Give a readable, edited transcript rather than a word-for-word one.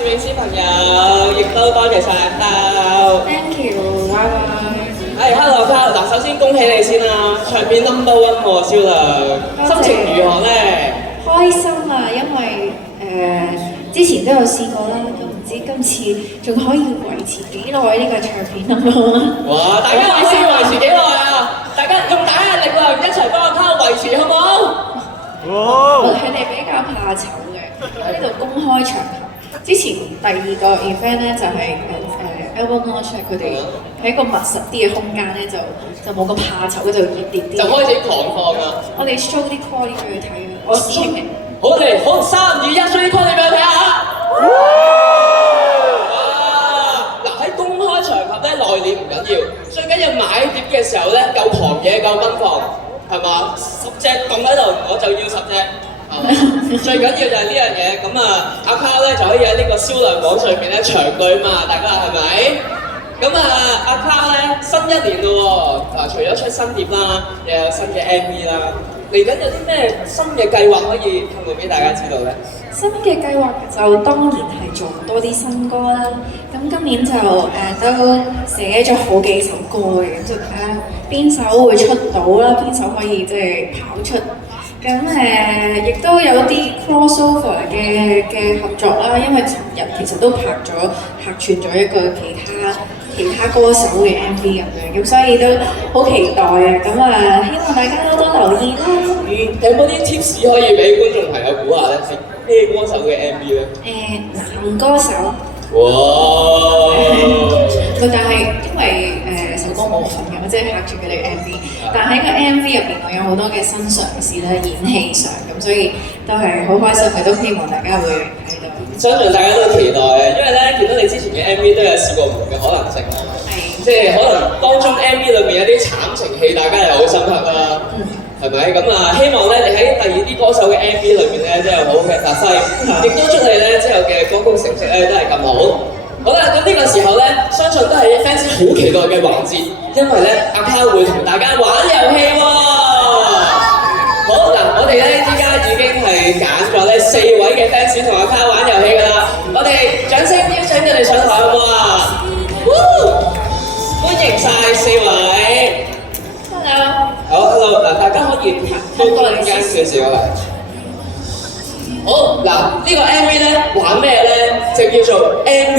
攝影師朋友，亦都多謝晒阿兜。Thank you，拜拜。Hello 卡，嗱，首先恭喜你先啦，唱片 number one 喎，銷量，心情如何咧？開心啊，因為之前都有試過啦，都唔知今次仲可以維持幾耐呢個唱片number one。哇！大家話可以維持幾耐啊？大家用大家嘅力量一齊幫阿卡維持好唔好？佢哋比較怕醜嘅，喺呢度公開場合。之前第二個 event 咧就係album launch，佢哋喺一個密實啲嘅空間咧就冇咁怕醜，就熱烈啲。就開始狂放啦！我哋 show 啲 call 俾佢睇啊！我師兄嚟。好嚟，好3、2、1 show 啲 call 俾佢睇下。嗱喺公開場合咧內斂唔緊要，最緊要買碟嘅時候咧夠狂野夠奔放，係嘛？10隻棟喺度，我就要10隻。最緊要就係呢樣嘢，咁啊阿卡咧就可以喺呢個銷量榜上面咧長居嘛，大家係咪？咁啊阿卡咧新一年咯喎，除咗出新碟啦，又有新嘅 MV 啦，嚟緊有啲咩新嘅計劃可以透露俾大家知道咧？新嘅計劃就當然係做多啲新歌啦。咁今年就都寫咗好幾首歌嘅，咁就睇下邊首會出到啦，邊首可以即係跑出。咁亦都有啲 crossover 嘅合作啦，因為尋日其實都客串咗一個其他歌手嘅 MV 咁樣，咁所以都好期待啊！咁希望大家多多留意啦。有冇啲 tips 可以俾觀眾朋友估下咧？係咩歌手嘅 MV 咧？男歌手。哇！但係因為首歌冇我份嘅，我即係客串佢哋嘅 MV。但喺個 MV 入邊，我有好多嘅新嘗試啦，演戲上咁，所以都係好開心嘅，都希望大家會睇到。相信大家都期待嘅，因為咧見到你之前嘅 MV 都有試過唔同嘅可能性啦。係。即係可能當中 MV 裏面有啲慘情戲，大家係好深刻啦。係咪？咁希望咧你喺第二啲歌手嘅 MV 裏面咧，都有好嘅發揮，亦都祝你咧之後嘅歌曲成績咧都係咁好。好啦，咁呢個時候咧，相信都係 fans 好期待嘅環節，因為咧阿卡會同大家玩遊戲喎。好嗱，我哋咧依家已經係揀咗咧4位嘅 fans 同阿卡玩遊戲㗎啦，我哋掌聲邀請佢哋上台好唔好啊？歡迎晒4位。Hello。好 ，hello 嗱，大家可以都中間少少啦。好嗱，呢個 MV 咧玩咩咧？就叫做 MV